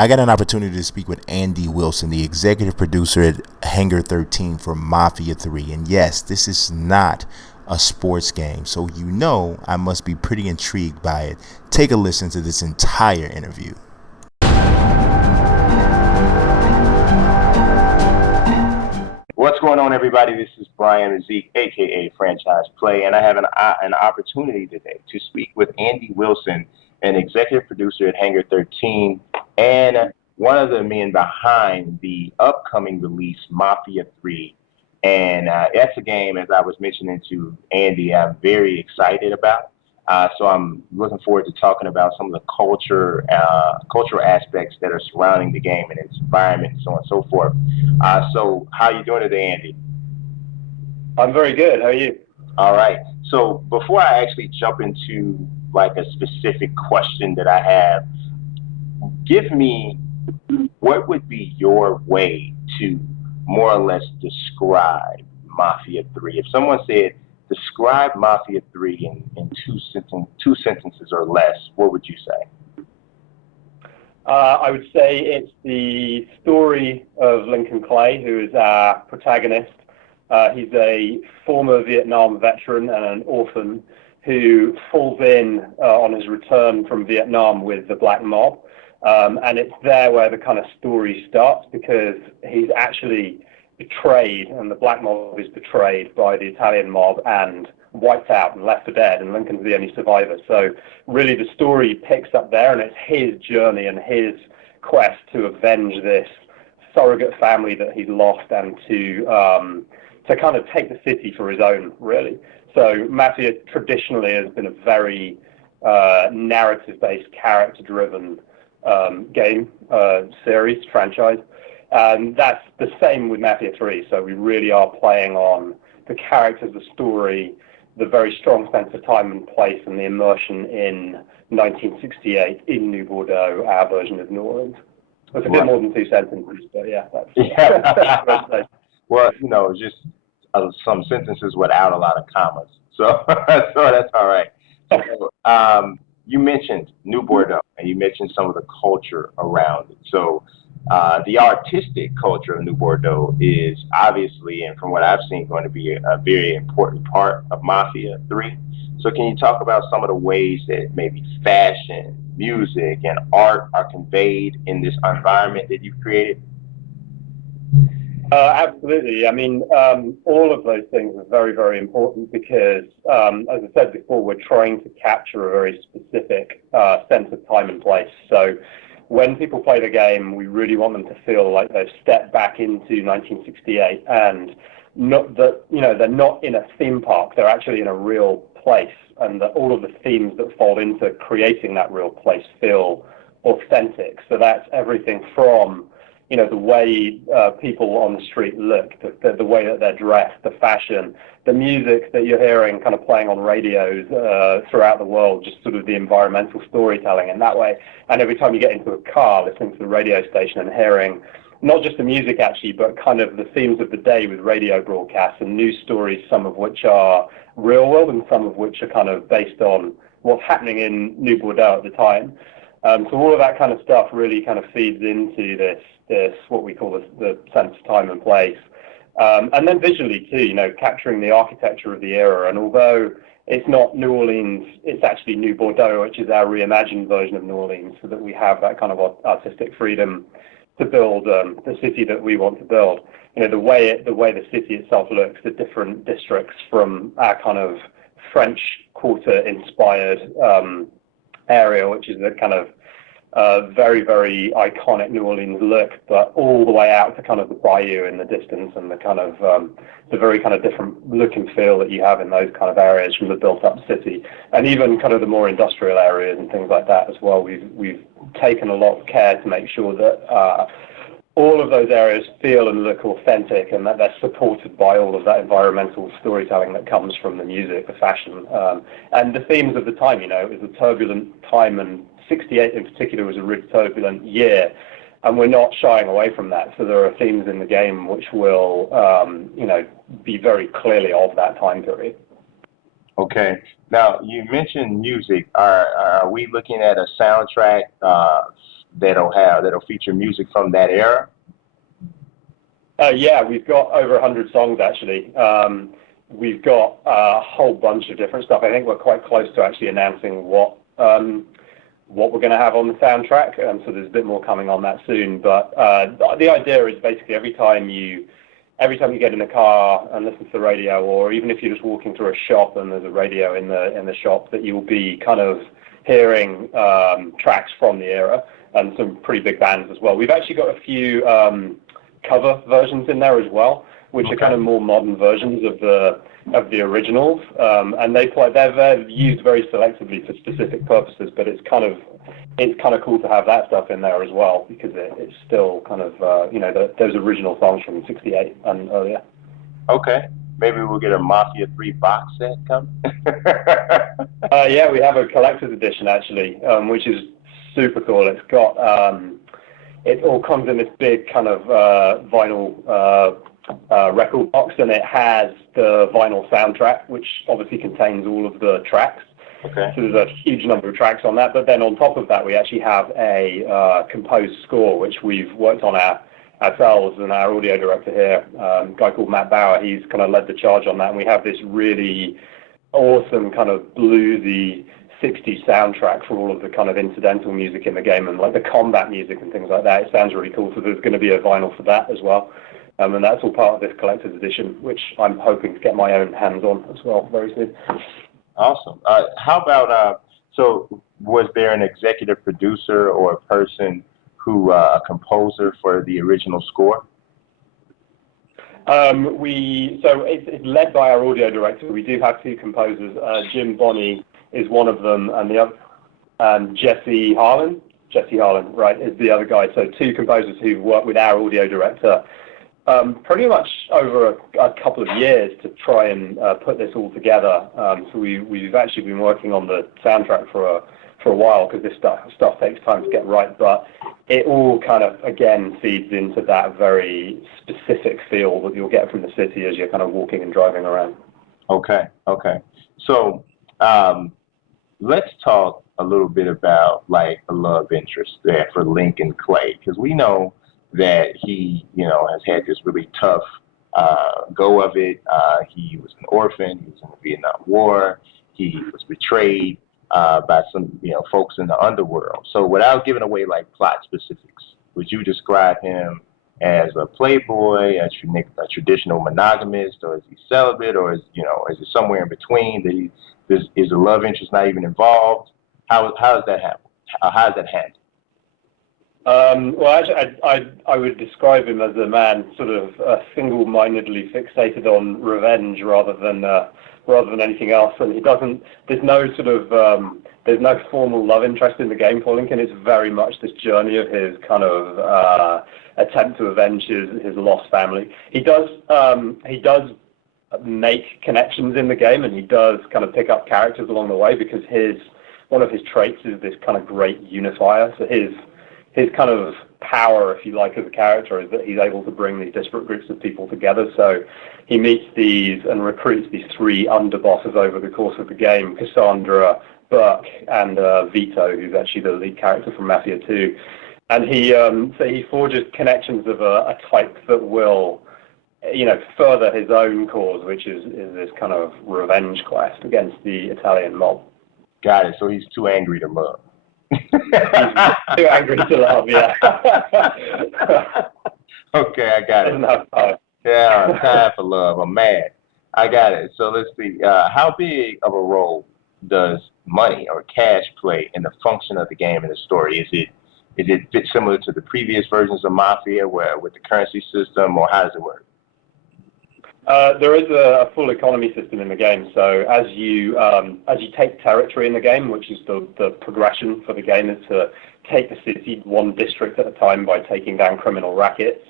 I got an opportunity to speak with Andy Wilson, the executive producer at Hangar 13 for Mafia 3. And yes, this is not a sports game, so you know I must be pretty intrigued by it. Take a listen to this entire interview. What's going on, everybody? This is Brian Zeke, aka Franchise Play, and I have an opportunity today to speak with Andy Wilson, an executive producer at Hangar 13, and one of the men behind the upcoming release, Mafia 3. And that's a game, as I was mentioning to Andy, I'm very excited about. So I'm looking forward to talking about some of the cultural aspects that are surrounding the game and its environment, and so on and so forth. So how are you doing today, Andy? I'm very good. How are you? All right. So before I actually jump into like a specific question that I have, give me what would be your way to more or less describe Mafia 3? If someone said, describe Mafia 3 in two sentences or less, what would you say? I would say it's the story of Lincoln Clay, who is our protagonist. He's a former Vietnam veteran and an orphan who falls in on his return from Vietnam with the Black Mob. And it's there where the kind of story starts, because he's actually betrayed, and the Black Mob is betrayed by the Italian mob and wiped out and left for dead, and Lincoln's the only survivor. So really the story picks up there, and it's his journey and his quest to avenge this surrogate family that he's lost, and to kind of take the city for his own, really. So Mafia traditionally has been a very narrative-based, character-driven game, series, franchise. And that's the same with Mafia 3. So we really are playing on the characters, the story, the very strong sense of time and place, and the immersion in 1968 in New Bordeaux, our version of New Orleans. It's a bit more than two sentences, but yeah. That's Well, you know, just some sentences without a lot of commas. So, so that's all right. So, you mentioned New Bordeaux, and you mentioned some of the culture around it. So the artistic culture of New Bordeaux is obviously, and from what I've seen, going to be a very important part of Mafia 3. So can you talk about some of the ways that maybe fashion, music, and art are conveyed in this environment that you've created? Absolutely. I mean, all of those things are very, very important, because, as I said before, we're trying to capture a very specific sense of time and place. So when people play the game, we really want them to feel like they've stepped back into 1968, and not that, you know, they're not in a theme park, they're actually in a real place, and that all of the themes that fall into creating that real place feel authentic. So that's everything from, you know, the way people on the street look, the way that they're dressed, the fashion, the music that you're hearing kind of playing on radios throughout the world, just sort of the environmental storytelling in that way. And every time you get into a car, listening to the radio station and hearing not just the music actually, but kind of the themes of the day with radio broadcasts and news stories, some of which are real world and some of which are kind of based on what's happening in New Bordeaux at the time. So all of that kind of stuff really kind of feeds into this what we call the sense of time and place. And then visually too, you know, capturing the architecture of the era. And although it's not New Orleans, it's actually New Bordeaux, which is our reimagined version of New Orleans, so that we have that kind of artistic freedom to build the city that we want to build. You know, the way the city itself looks, the different districts from our kind of French Quarter inspired area, which is a kind of very, very iconic New Orleans look, but all the way out to kind of the bayou in the distance, and the kind of the very kind of different look and feel that you have in those kind of areas from the built-up city, and even kind of the more industrial areas and things like that as well. We've taken a lot of care to make sure that all of those areas feel and look authentic, and that they're supported by all of that environmental storytelling that comes from the music, the fashion, and the themes of the time. You know, it was a turbulent time, and 68 in particular was a really turbulent year, and we're not shying away from that. So there are themes in the game which will, you know, be very clearly of that time period. Okay. Now, you mentioned music. Are we looking at a soundtrack that'll feature music from that era? Yeah, we've got over 100 songs actually. We've got a whole bunch of different stuff. I think we're quite close to actually announcing what we're going to have on the soundtrack, so there's a bit more coming on that soon. But the idea is basically every time you get in a car and listen to the radio, or even if you're just walking through a shop and there's a radio in the shop, that you'll be kind of hearing tracks from the era and some pretty big bands as well. We've actually got a few cover versions in there as well, which are kind of more modern versions of the originals, and they're used very selectively for specific purposes. But it's kind of cool to have that stuff in there as well, because it's still kind of those original songs from '68 and earlier. Okay, maybe we'll get a Mafia III box set coming. Yeah, we have a collector's edition actually, which is super cool. It's got it all comes in this big kind of vinyl record box, and it has the vinyl soundtrack, which obviously contains all of the tracks. Okay. So there's a huge number of tracks on that, but then on top of that, we actually have a composed score, which we've worked on ourselves, and our audio director here, a guy called Matt Bauer, he's kind of led the charge on that, and we have this really awesome kind of bluesy 60s soundtrack for all of the kind of incidental music in the game, and like the combat music and things like that. It sounds really cool, so there's going to be a vinyl for that as well. And that's all part of this collector's edition, which I'm hoping to get my own hands on as well very soon. Awesome. How about, so was there an executive producer or a person a composer for the original score? So it's led by our audio director. We do have two composers. Jim Bonney is one of them, and the other, Jesse Harlan, right, is the other guy. So two composers who work with our audio director pretty much over a couple of years to try and put this all together. So we've actually been working on the soundtrack for a while, because this stuff takes time to get right, but it all kind of, again, feeds into that very specific feel that you'll get from the city as you're kind of walking and driving around. Okay. So let's talk a little bit about like a love interest there for Lincoln Clay, because we know that he, has had this really tough go of it. He was an orphan. He was in the Vietnam War. He was betrayed by some, folks in the underworld. So without giving away like plot specifics, would you describe him as a playboy, a traditional monogamist, or is he celibate, or is it somewhere in between? Is the love interest not even involved? How does that happen? How is that handled? Well, actually, I would describe him as a man sort of single-mindedly fixated on revenge rather than anything else. And he doesn't. There's no formal love interest in the game for Lincoln. It's very much this journey of his kind of attempt to avenge his lost family. He does make connections in the game, and he does kind of pick up characters along the way, because one of his traits is this kind of great unifier. So his kind of power, if you like, as a character is that he's able to bring these disparate groups of people together. So he meets these and recruits these three underbosses over the course of the game: Cassandra, Burke, and Vito, who's actually the lead character from Mafia II. And he forges connections of a type that will, further his own cause, which is this kind of revenge quest against the Italian mob. Got it. So he's too angry to love. He's too angry to love, yeah. Okay, I got it. Yeah, time for love. I'm mad. I got it. So let's see. How big of a role does money or cash play in the function of the game and the story? Is it similar to the previous versions of Mafia, where with the currency system, or how does it work? There is a full economy system in the game. So as you take territory in the game, which is the progression for the game, is to take the city one district at a time by taking down criminal rackets.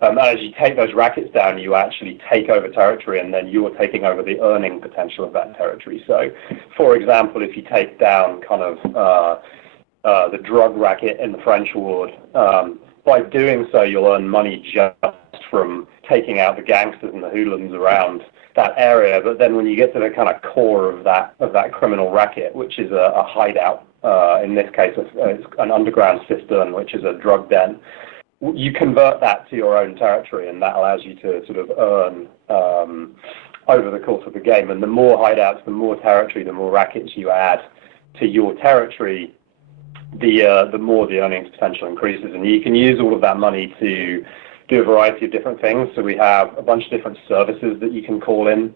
As you take those rackets down, you actually take over territory, and then you are taking over the earning potential of that territory. So, for example, if you take down kind of the drug racket in the French ward, by doing so, you'll earn money just from taking out the gangsters and the hooligans around that area. But then when you get to the kind of core of that criminal racket, which is a hideout in this case, it's an underground cistern, which is a drug den. You convert that to your own territory, and that allows you to sort of earn over the course of the game. And the more hideouts, the more territory, the more rackets you add to your territory, the more the earnings potential increases. And you can use all of that money to do a variety of different things. So we have a bunch of different services that you can call in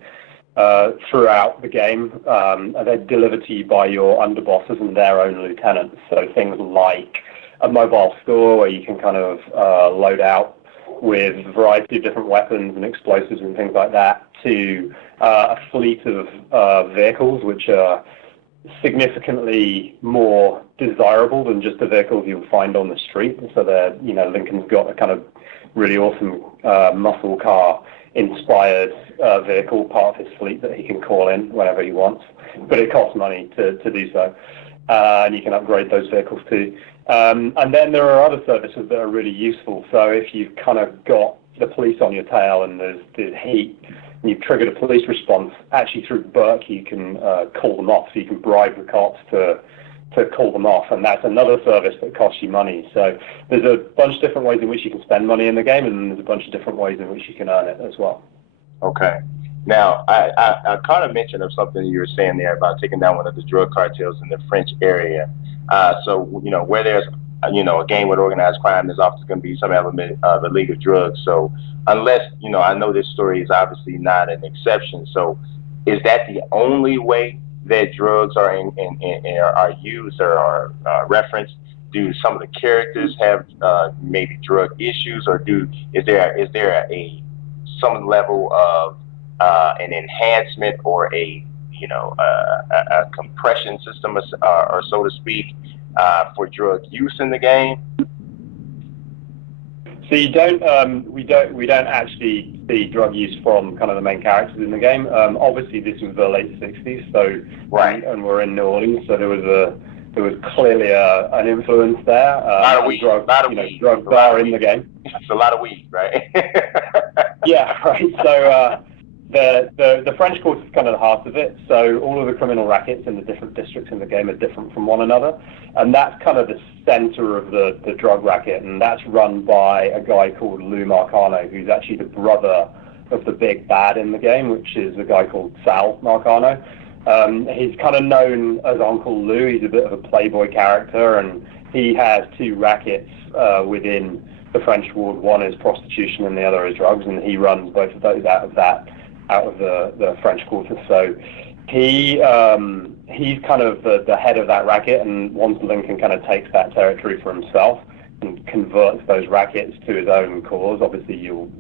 throughout the game. And they're delivered to you by your underbosses and their own lieutenants. So things like a mobile store where you can kind of load out with a variety of different weapons and explosives and things like that, to a fleet of vehicles which are significantly more desirable than just the vehicles you'll find on the street. So that, Lincoln's got a kind of really awesome muscle car inspired vehicle, part of his fleet, that he can call in whenever he wants, but it costs money to do so, and you can upgrade those vehicles too. And then there are other services that are really useful. So if you've kind of got the police on your tail and there's heat, and you've triggered a police response, actually through Burke you can call them off. So you can bribe the cops to call them off, and that's another service that costs you money. So there's a bunch of different ways in which you can spend money in the game, and there's a bunch of different ways in which you can earn it as well. Okay. Now, I kind of mentioned of something you were saying there about taking down one of the drug cartels in the French area. So, where there's, a game with organized crime, there's often going to be some element of illegal drugs. So unless, I know this story is obviously not an exception. So is that the only way that drugs are are used or are referenced? Do some of the characters have maybe drug issues, or is there some level of an enhancement or a compression system, or so to speak, for drug use in the game? So we don't actually see drug use from kind of the main characters in the game. Obviously, this was the late '60s, so right, and we're in New Orleans, so there was clearly an influence there. A lot of weed, drugs are in the game. It's a lot of weed, right? Yeah, right. So the French court is kind of the heart of it. So all of the criminal rackets in the different districts in the game are different from one another, and that's kind of the center of the drug racket, and that's run by a guy called Lou Marcano, who's actually the brother of the big bad in the game, which is a guy called Sal Marcano. He's kind of known as Uncle Lou. He's a bit of a playboy character, and he has two rackets within the French ward. One is prostitution and the other is drugs, and he runs both of those out of the French Quarter. So he's kind of the head of that racket, and once Lincoln kind of takes that territory for himself and converts those rackets to his own cause, obviously you'll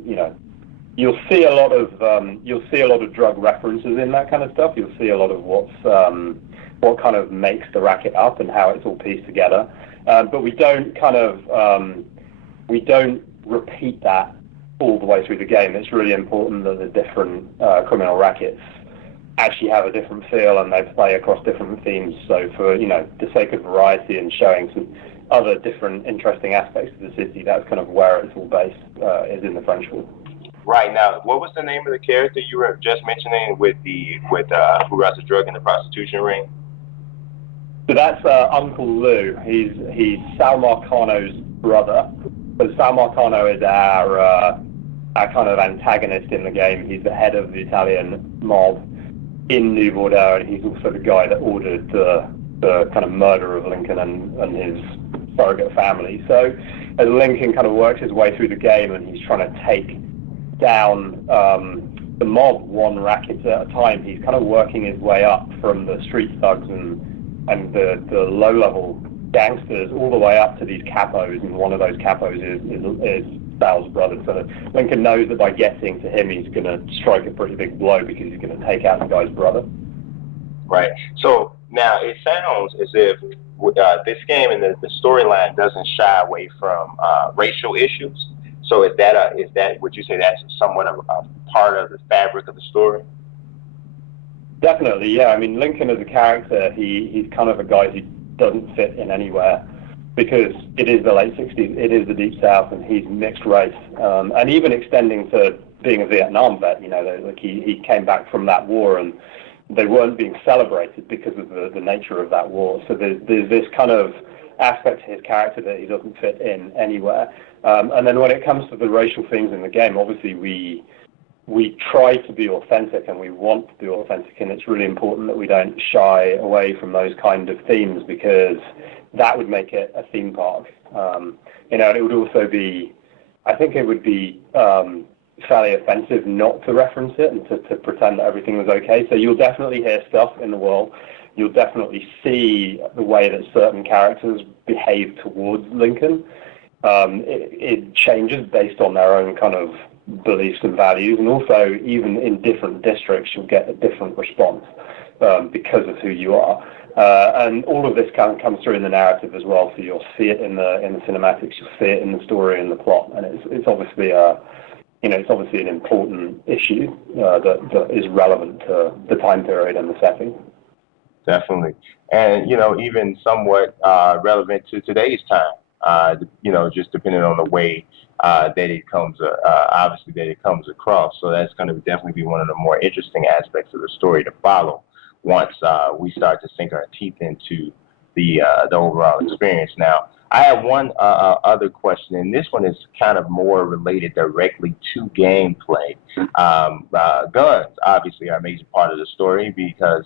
see a lot of drug references in that kind of stuff. You'll see a lot of what kind of makes the racket up and how it's all pieced together. But we don't repeat that all the way through the game. It's really important that the different criminal rackets actually have a different feel and they play across different themes. So for the sake of variety and showing some other different interesting aspects of the city, that's kind of where it's all based, is in the French Ward. Right. Now, what was the name of the character you were just mentioning with who runs the drug and the prostitution ring? So that's Uncle Lou. He's Sal Marcano's brother. So Sal Marcano is our kind of antagonist in the game. He's the head of the Italian mob in New Bordeaux, and he's also the guy that ordered the kind of murder of Lincoln and his surrogate family. So as Lincoln kind of works his way through the game and he's trying to take down the mob one racket at a time, he's kind of working his way up from the street thugs and the low-level gangsters all the way up to these capos, and one of those capos is Sal's brother. So Lincoln knows that by getting to him, he's going to strike a pretty big blow because he's going to take out the guy's brother. Right. So now it sounds as if this game and the storyline doesn't shy away from racial issues. So is that would you say that's somewhat of a part of the fabric of the story? Definitely, yeah. I mean, Lincoln as a character, he's kind of a guy who doesn't fit in anywhere because it is the late '60s, it is the Deep South, and he's mixed race, and even extending to being a Vietnam vet. Like he came back from that war, and they weren't being celebrated because of the nature of that war. So there's this kind of aspect to his character that he doesn't fit in anywhere. And then when it comes to the racial things in the game, obviously we try to be authentic and we want to be authentic, and it's really important that we don't shy away from those kind of themes, because that would make it a theme park. And it would also be, I think it would be fairly offensive not to reference it and to pretend that everything was okay. So you'll definitely hear stuff in the world. You'll definitely see the way that certain characters behave towards Lincoln. It changes based on their own kind of beliefs and values, and also even in different districts you'll get a different response because of who you are. And all of this kind of comes through in the narrative as well. So you'll see it in the cinematics, you'll see it in the story and the plot, and it's obviously it's obviously an important issue that is relevant to the time period and the setting. Definitely. And, even somewhat relevant to today's time, just depending on the way that it comes, obviously that it comes across. So that's going to definitely be one of the more interesting aspects of the story to follow once we start to sink our teeth into the overall experience. Now, I have one other question, and this one is kind of more related directly to gameplay. Guns obviously are a major part of the story because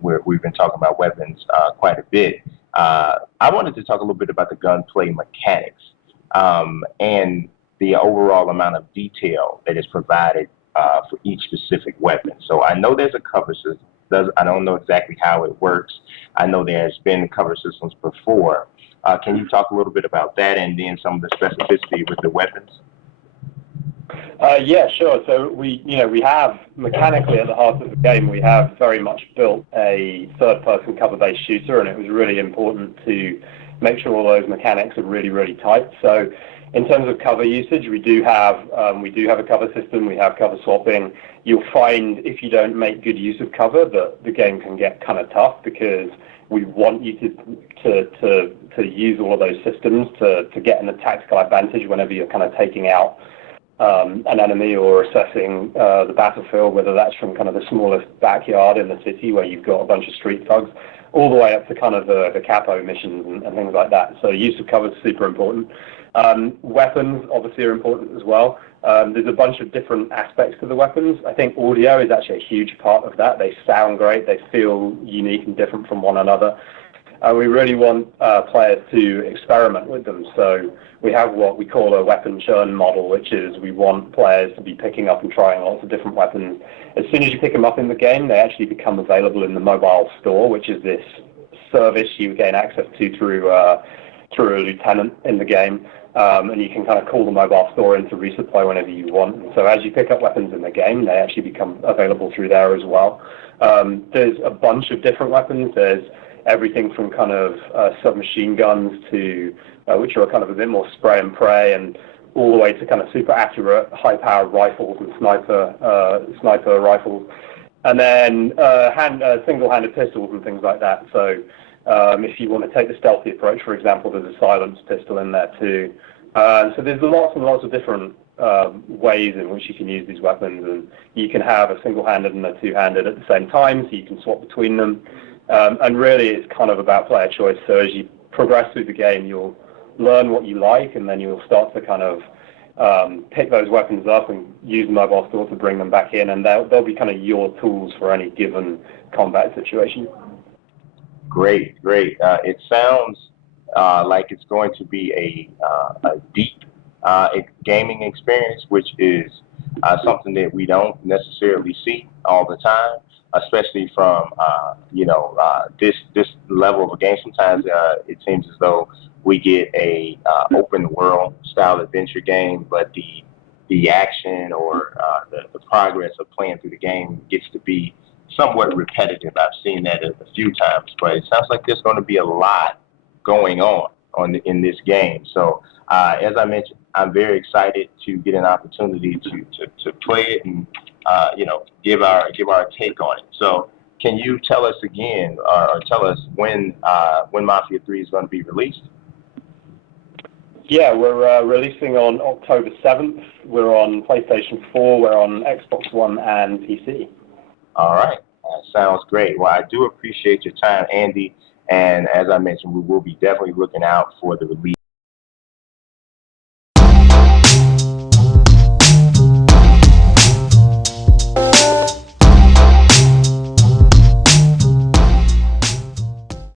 we've been talking about weapons quite a bit. I wanted to talk a little bit about the gunplay mechanics and the overall amount of detail that is provided for each specific weapon. So I know there's a cover system. I don't know exactly how it works. I know there's been cover systems before. Can you talk a little bit about that and then some of the specificity with the weapons? Yeah, sure. So we have mechanically at the heart of the game, we have very much built a third-person cover-based shooter, and it was really important to make sure all those mechanics are really, really tight. So in terms of cover usage, we do have a cover system. We have cover swapping. You'll find if you don't make good use of cover, that the game can get kind of tough, because we want you to use all of those systems to get a tactical advantage whenever you're kind of taking out an enemy or assessing the battlefield, whether that's from kind of the smallest backyard in the city where you've got a bunch of street thugs, all the way up to kind of the capo missions and things like that. So use of cover is super important. Weapons obviously are important as well. There's a bunch of different aspects to the weapons. I think audio is actually a huge part of that. They sound great. They feel unique and different from one another. We really want players to experiment with them. So we have what we call a weapon churn model, which is we want players to be picking up and trying lots of different weapons. As soon as you pick them up in the game, they actually become available in the mobile store, which is this service you gain access to through a lieutenant in the game. And you can kind of call the mobile store in to resupply whenever you want. And so as you pick up weapons in the game, they actually become available through there as well. There's a bunch of different weapons. There's everything from kind of submachine guns to which are kind of a bit more spray and pray, and all the way to kind of super accurate, high-powered rifles and sniper rifles, and then single-handed pistols and things like that. So if you want to take the stealthy approach, for example, there's a silenced pistol in there too. So there's lots and lots of different ways in which you can use these weapons, and you can have a single-handed and a two-handed at the same time, so you can swap between them. And really, it's kind of about player choice. So as you progress through the game, you'll learn what you like, and then you'll start to kind of pick those weapons up and use the mobile store to bring them back in, and they'll be kind of your tools for any given combat situation. Great. It sounds like it's going to be a deep gaming experience, which is something that we don't necessarily see all the time, especially from this level of a game. Sometimes it seems as though we get a open world style adventure game, but the action or the progress of playing through the game gets to be somewhat repetitive. I've seen that a few times, but it sounds like there's going to be a lot going in this game. So as I mentioned, I'm very excited to get an opportunity to play it and give our take on it. So can you tell us again, or tell us when Mafia III is going to be released? Yeah, we're releasing on October 7th. We're on PlayStation 4, we're on Xbox One and PC. All right. Sounds great. Well, I do appreciate your time, Andy. And as I mentioned, we will be definitely looking out for the release